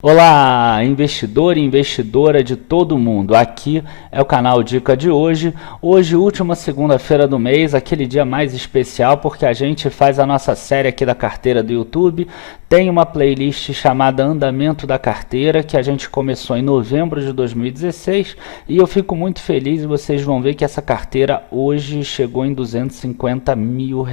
Olá, investidor e investidora de todo mundo. Aqui é o canal Dica de hoje. Hoje, última segunda-feira do mês, aquele dia mais especial porque a gente faz a nossa série aqui da carteira do YouTube. Tem uma playlist chamada Andamento da Carteira que a gente começou em novembro de 2016 e eu fico muito feliz e vocês vão ver que essa carteira hoje chegou em R$250 mil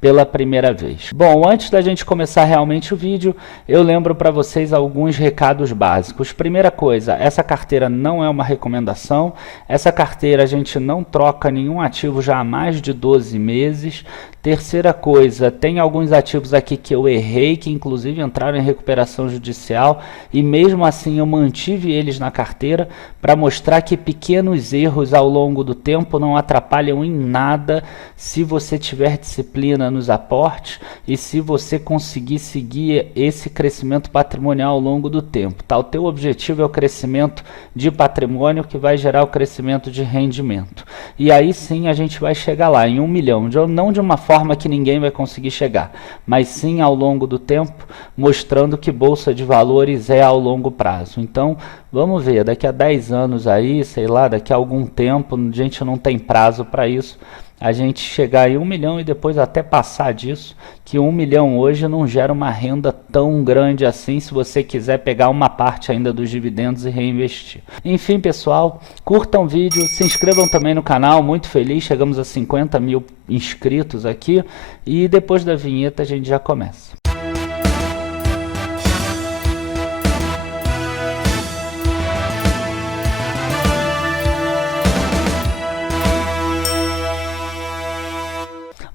pela primeira vez. Bom, antes da gente começar realmente o vídeo, eu lembro para vocês alguns recados básicos. Primeira coisa, essa carteira não é uma recomendação, essa carteira a gente não troca nenhum ativo já há mais de 12 meses. Terceira coisa, tem alguns ativos aqui que eu errei, que inclusive entraram em recuperação judicial e mesmo assim eu mantive eles na carteira para mostrar que pequenos erros ao longo do tempo não atrapalham em nada se você tiver disciplina nos aportes e se você conseguir seguir esse crescimento patrimonial ao longo do tempo. Tá? O teu objetivo é o crescimento de patrimônio que vai gerar o crescimento de rendimento. E aí sim a gente vai chegar lá em 1 milhão, não de uma forma que ninguém vai conseguir chegar, mas sim ao longo do tempo, mostrando que bolsa de valores é ao longo prazo. Então, vamos ver, daqui a 10 anos aí, sei lá, daqui a algum tempo, a gente não tem prazo para isso, a gente chegar em 1 milhão e depois até passar disso, que 1 milhão hoje não gera uma renda tão grande assim, se você quiser pegar uma parte ainda dos dividendos e reinvestir. Enfim, pessoal, curtam o vídeo, se inscrevam também no canal, muito feliz, chegamos a 50 mil inscritos aqui, e depois da vinheta a gente já começa.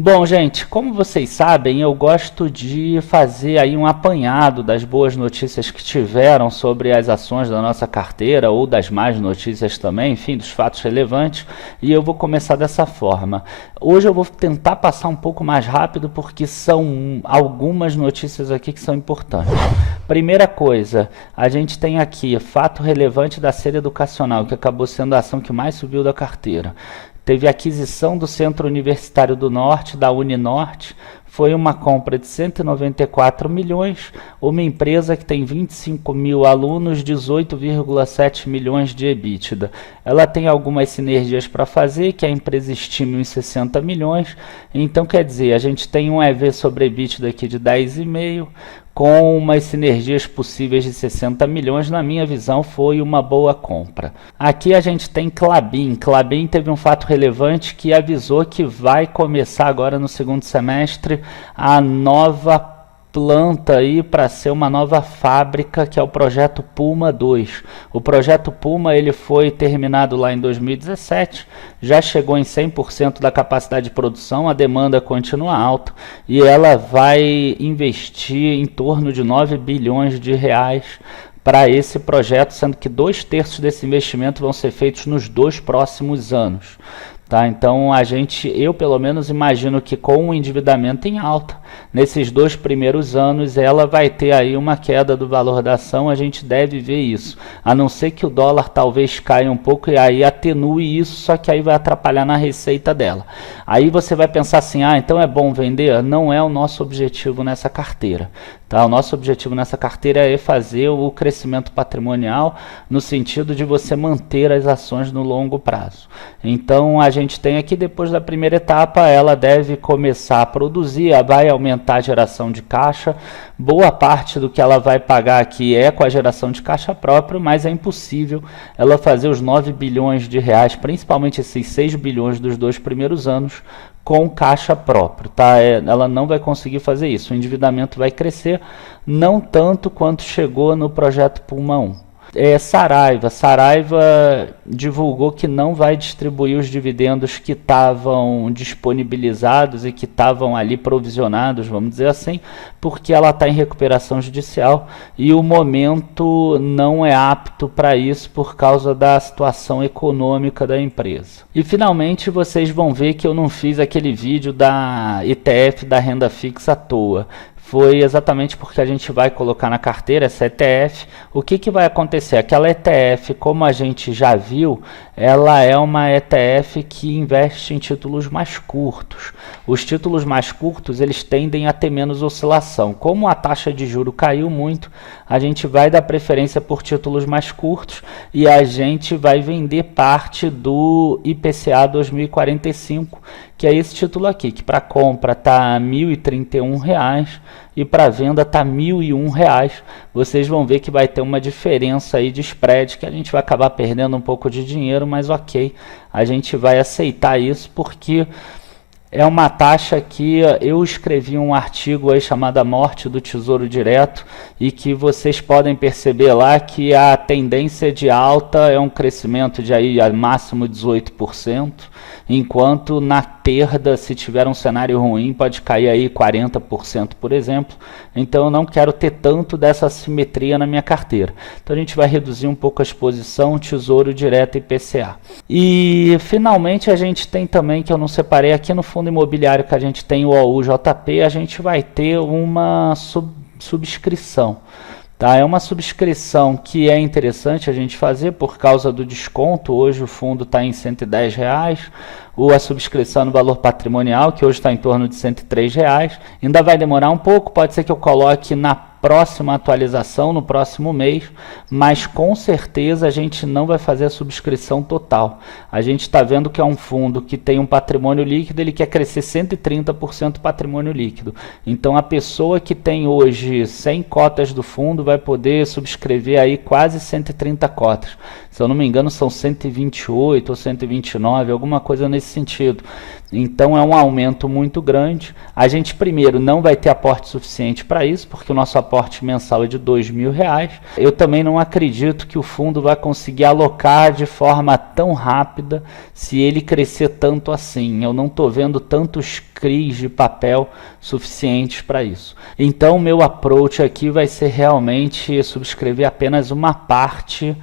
Bom, gente, como vocês sabem, eu gosto de fazer aí um apanhado das boas notícias que tiveram sobre as ações da nossa carteira ou das más notícias também, enfim, dos fatos relevantes, e eu vou começar dessa forma. Hoje eu vou tentar passar um pouco mais rápido porque são algumas notícias aqui que são importantes. Primeira coisa, a gente tem aqui fato relevante da Ser Educacional, que acabou sendo a ação que mais subiu da carteira. Teve a aquisição do Centro Universitário do Norte, da Uninorte, foi uma compra de 194 milhões, uma empresa que tem 25 mil alunos, 18,7 milhões de EBITDA. Ela tem algumas sinergias para fazer, que a empresa estima em 60 milhões, então quer dizer, a gente tem um EV sobre EBITDA aqui de 10,5, com umas sinergias possíveis de 60 milhões, na minha visão foi uma boa compra. Aqui a gente tem Klabin. Klabin teve um fato relevante que avisou que vai começar agora no segundo semestre a nova planta aí para ser uma nova fábrica, que é o projeto Puma 2. O projeto Puma ele foi terminado lá em 2017, já chegou em 100% da capacidade de produção, a demanda continua alta e ela vai investir em torno de 9 bilhões de reais para esse projeto, sendo que 2/3 desse investimento vão ser feitos nos 2 próximos anos. Tá, então eu pelo menos imagino que com o endividamento em alta, nesses 2 primeiros anos ela vai ter aí uma queda do valor da ação, a gente deve ver isso, a não ser que o dólar talvez caia um pouco e aí atenue isso, só que aí vai atrapalhar na receita dela. Aí você vai pensar assim, então é bom vender? Não é o nosso objetivo nessa carteira. Tá? O nosso objetivo nessa carteira é fazer o crescimento patrimonial no sentido de você manter as ações no longo prazo. Então a gente tem aqui, depois da primeira etapa, ela deve começar a produzir, vai aumentar a geração de caixa. Boa parte do que ela vai pagar aqui é com a geração de caixa própria, mas é impossível ela fazer os 9 bilhões de reais, principalmente esses 6 bilhões dos 2 primeiros anos, com caixa próprio, tá? Ela não vai conseguir fazer isso, o endividamento vai crescer, não tanto quanto chegou no projeto Puma 1. Saraiva divulgou que não vai distribuir os dividendos que estavam disponibilizados e que estavam ali provisionados, vamos dizer assim, porque ela está em recuperação judicial e o momento não é apto para isso por causa da situação econômica da empresa. E finalmente vocês vão ver que eu não fiz aquele vídeo da ETF da renda fixa à toa. Foi exatamente porque a gente vai colocar na carteira essa ETF. O que vai acontecer? Aquela ETF, como a gente já viu, ela é uma ETF que investe em títulos mais curtos. Os títulos mais curtos, eles tendem a ter menos oscilação. Como a taxa de juro caiu muito, a gente vai dar preferência por títulos mais curtos e a gente vai vender parte do IPCA 2045, que é esse título aqui, que para compra está R$ 1.031 e para venda está R$ 1.001. Vocês vão ver que vai ter uma diferença aí de spread, que a gente vai acabar perdendo um pouco de dinheiro, mas ok, a gente vai aceitar isso porque é uma taxa que eu escrevi um artigo aí chamado A Morte do Tesouro Direto e que vocês podem perceber lá que a tendência de alta é um crescimento de aí a máximo 18%, enquanto na perda, se tiver um cenário ruim, pode cair aí 40%, por exemplo. Então eu não quero ter tanto dessa assimetria na minha carteira. Então a gente vai reduzir um pouco a exposição Tesouro Direto e IPCA. E finalmente a gente tem também, que eu não separei aqui no fundo imobiliário, que a gente tem o OUJP, a gente vai ter uma subscrição. Tá? É uma subscrição que é interessante a gente fazer por causa do desconto. Hoje o fundo está em R$ 110, ou a subscrição no valor patrimonial, que hoje está em torno de R$ 103. Ainda vai demorar um pouco, pode ser que eu coloque na próxima atualização, no próximo mês, mas com certeza a gente não vai fazer a subscrição total. A gente está vendo que é um fundo que tem um patrimônio líquido, ele quer crescer 130% patrimônio líquido. Então a pessoa que tem hoje 100 cotas do fundo vai poder subscrever aí quase 130 cotas. Se eu não me engano são 128 ou 129, alguma coisa nesse sentido. Então é um aumento muito grande. A gente primeiro não vai ter aporte suficiente para isso, porque o nosso aporte mensal é de R$ 2.000. Eu também não acredito que o fundo vai conseguir alocar de forma tão rápida se ele crescer tanto assim. Eu não estou vendo tantos CRIs de papel suficientes para isso. Então o meu approach aqui vai ser realmente subscrever apenas uma parte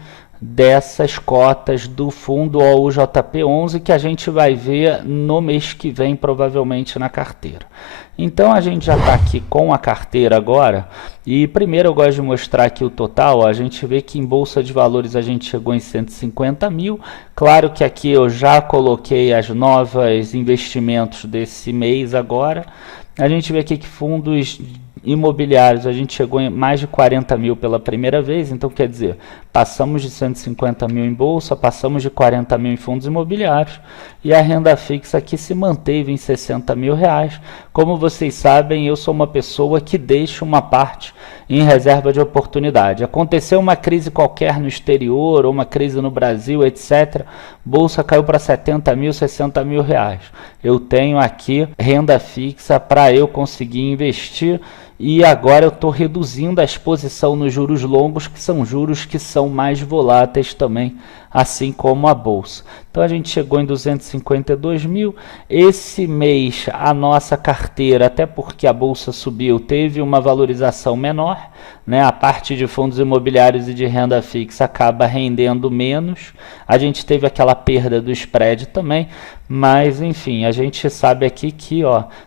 dessas cotas do fundo OUJP11 que a gente vai ver no mês que vem, provavelmente na carteira. Então a gente já está aqui com a carteira agora, e primeiro eu gosto de mostrar aqui o total. A gente vê que em Bolsa de Valores a gente chegou em 150 mil. Claro que aqui eu já coloquei as novas investimentos desse mês agora. A gente vê aqui que fundos imobiliários, a gente chegou em mais de 40 mil pela primeira vez, então quer dizer, passamos de 150 mil em bolsa, passamos de 40 mil em fundos imobiliários, e a renda fixa aqui se manteve em 60 mil reais. Como vocês sabem, eu sou uma pessoa que deixa uma parte em reserva de oportunidade. Aconteceu uma crise qualquer no exterior, ou uma crise no Brasil, etc., bolsa caiu para 70 mil, 60 mil reais. Eu tenho aqui renda fixa para eu conseguir investir, e agora eu estou reduzindo a exposição nos juros longos, que são juros que são mais voláteis também, assim como a bolsa. Então a gente chegou em 252 mil. Esse mês a nossa carteira, até porque a bolsa subiu, teve uma valorização menor, né? A parte de fundos imobiliários e de renda fixa acaba rendendo menos. A gente teve aquela perda do spread também, mas enfim, a gente sabe aqui que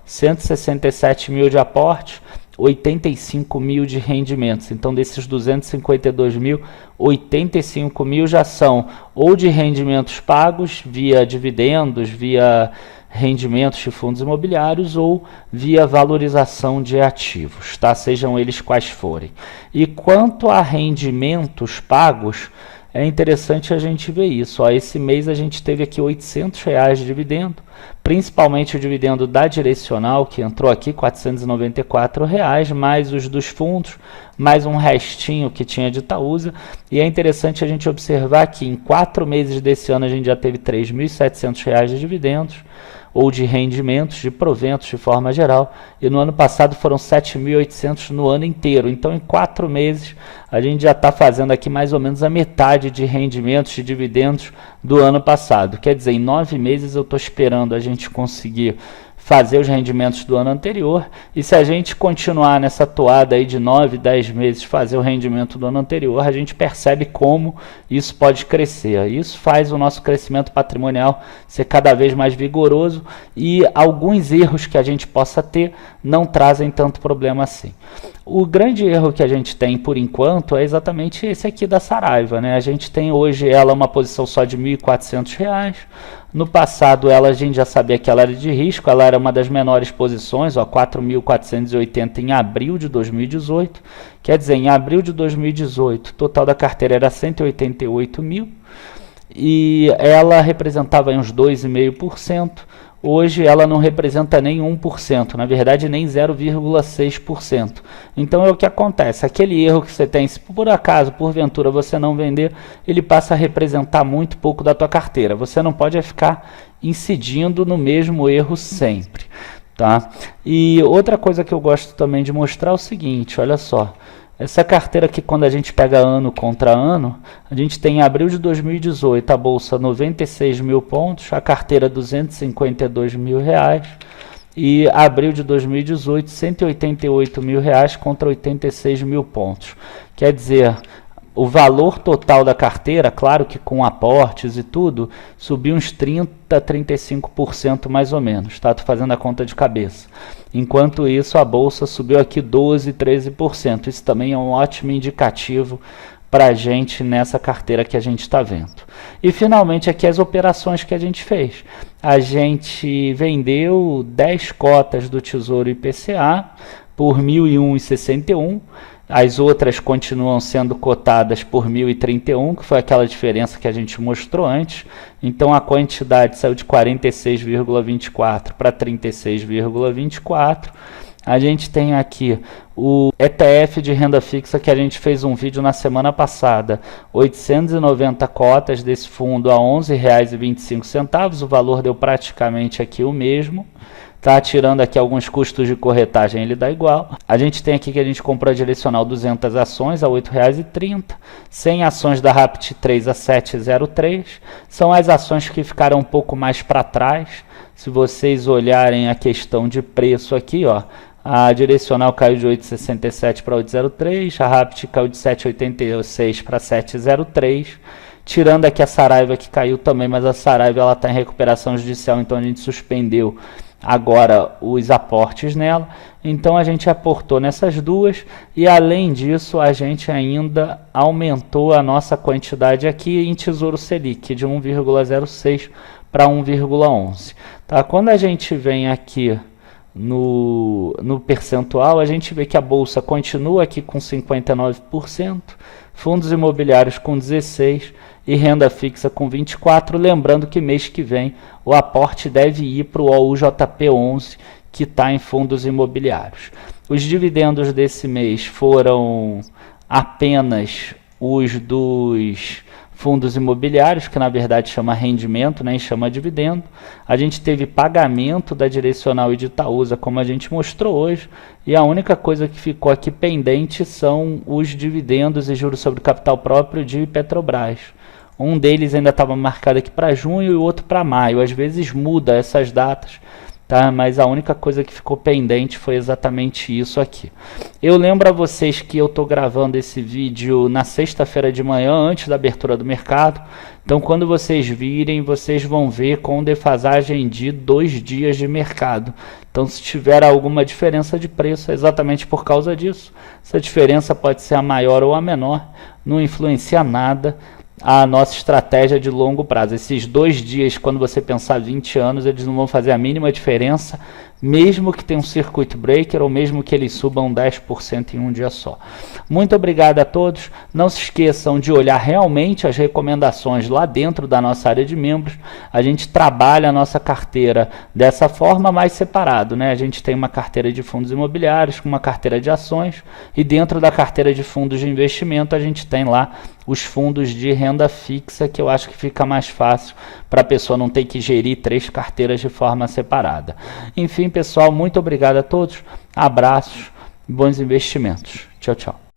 167 mil de aporte, 85 mil de rendimentos. Então desses 252 mil, 85 mil já são ou de rendimentos pagos via dividendos, via rendimentos de fundos imobiliários, ou via valorização de ativos, tá? Sejam eles quais forem. E quanto a rendimentos pagos, é interessante a gente ver isso. Esse mês a gente teve aqui R$ 800 de dividendo, principalmente o dividendo da Direcional, que entrou aqui R$ 494, mais os dos fundos, mais um restinho que tinha de Itaúsa. E é interessante a gente observar que em 4 meses desse ano a gente já teve R$ 3.700 de dividendos, ou de rendimentos, de proventos de forma geral, e no ano passado foram 7.800 no ano inteiro. Então em 4 meses a gente já está fazendo aqui mais ou menos a metade de rendimentos, de dividendos do ano passado. Quer dizer, em 9 meses eu estou esperando a gente conseguir fazer os rendimentos do ano anterior, e se a gente continuar nessa toada aí de 9, 10 meses fazer o rendimento do ano anterior, a gente percebe como isso pode crescer. Isso faz o nosso crescimento patrimonial ser cada vez mais vigoroso, e alguns erros que a gente possa ter não trazem tanto problema assim. O grande erro que a gente tem por enquanto é exatamente esse aqui da Saraiva, né? A gente tem hoje ela uma posição só de R$ 1.400. No passado a gente já sabia que ela era de risco, ela era uma das menores posições, ó, 4.480 em abril de 2018. Quer dizer, em abril de 2018, o total da carteira era 188 mil e ela representava uns 2,5%. Hoje ela não representa nem 1%, na verdade nem 0,6%. Então é o que acontece, aquele erro que você tem, se por acaso, porventura você não vender, ele passa a representar muito pouco da tua carteira. Você não pode ficar incidindo no mesmo erro sempre, tá? E outra coisa que eu gosto também de mostrar é o seguinte, olha só. Essa carteira aqui, quando a gente pega ano contra ano, a gente tem em abril de 2018 a bolsa 96 mil pontos, a carteira 252 mil reais, e abril de 2018 188 mil reais contra 86 mil pontos. Quer dizer, o valor total da carteira, claro que com aportes e tudo, subiu uns 30-35% mais ou menos, tá? Tô fazendo a conta de cabeça. Enquanto isso, a bolsa subiu aqui 12-13%. Isso também é um ótimo indicativo para a gente nessa carteira que a gente está vendo. E finalmente aqui as operações que a gente fez. A gente vendeu 10 cotas do Tesouro IPCA por R$ 1.001,61. As outras continuam sendo cotadas por 1.031, que foi aquela diferença que a gente mostrou antes. Então a quantidade saiu de 46,24 para 36,24. A gente tem aqui o ETF de renda fixa que a gente fez um vídeo na semana passada. 890 cotas desse fundo a R$ 11,25. O valor deu praticamente aqui o mesmo. Tá tirando aqui alguns custos de corretagem, ele dá igual. A gente tem aqui que a gente comprou a direcional 200 ações a R$ 8,30, 100 ações da Rapid 3 a 7,03. São as ações que ficaram um pouco mais para trás. Se vocês olharem a questão de preço aqui, ó, a direcional caiu de 8,67 para 8,03, a Rapid caiu de 7,86 para 7,03. Tirando aqui a Saraiva que caiu também, mas a Saraiva ela está em recuperação judicial, então a gente suspendeu agora os aportes nela. Então a gente aportou nessas duas e além disso a gente ainda aumentou a nossa quantidade aqui em Tesouro Selic de 1,06 para 1,11. Tá? Quando a gente vem aqui no percentual, a gente vê que a bolsa continua aqui com 59%, fundos imobiliários com 16% e renda fixa com 24%, lembrando que mês que vem o aporte deve ir para o OUJP11, que está em fundos imobiliários. Os dividendos desse mês foram apenas os dos fundos imobiliários, que na verdade chama rendimento, nem chama dividendo. A gente teve pagamento da Direcional e de Itaúsa, como a gente mostrou hoje, e a única coisa que ficou aqui pendente são os dividendos e juros sobre capital próprio de Petrobras. Um deles ainda estava marcado aqui para junho e o outro para maio. Às vezes muda essas datas, tá? Mas a única coisa que ficou pendente foi exatamente isso aqui. Eu lembro a vocês que eu estou gravando esse vídeo na sexta-feira de manhã, antes da abertura do mercado. Então, quando vocês virem, vocês vão ver com defasagem de 2 dias de mercado. Então, se tiver alguma diferença de preço, é exatamente por causa disso. Essa diferença pode ser a maior ou a menor, não influencia nada a nossa estratégia de longo prazo. Esses 2 dias, quando você pensar 20 anos, eles não vão fazer a mínima diferença, mesmo que tenha um circuit breaker ou mesmo que eles subam 10% em um dia só. Muito obrigado a todos. Não se esqueçam de olhar realmente as recomendações lá dentro da nossa área de membros. A gente trabalha a nossa carteira dessa forma, mais separado, né? A gente tem uma carteira de fundos imobiliários, uma carteira de ações, e dentro da carteira de fundos de investimento a gente tem lá os fundos de renda fixa, que eu acho que fica mais fácil para a pessoa não ter que gerir 3 carteiras de forma separada. Enfim, pessoal, muito obrigado a todos. Abraços, bons investimentos. Tchau, tchau.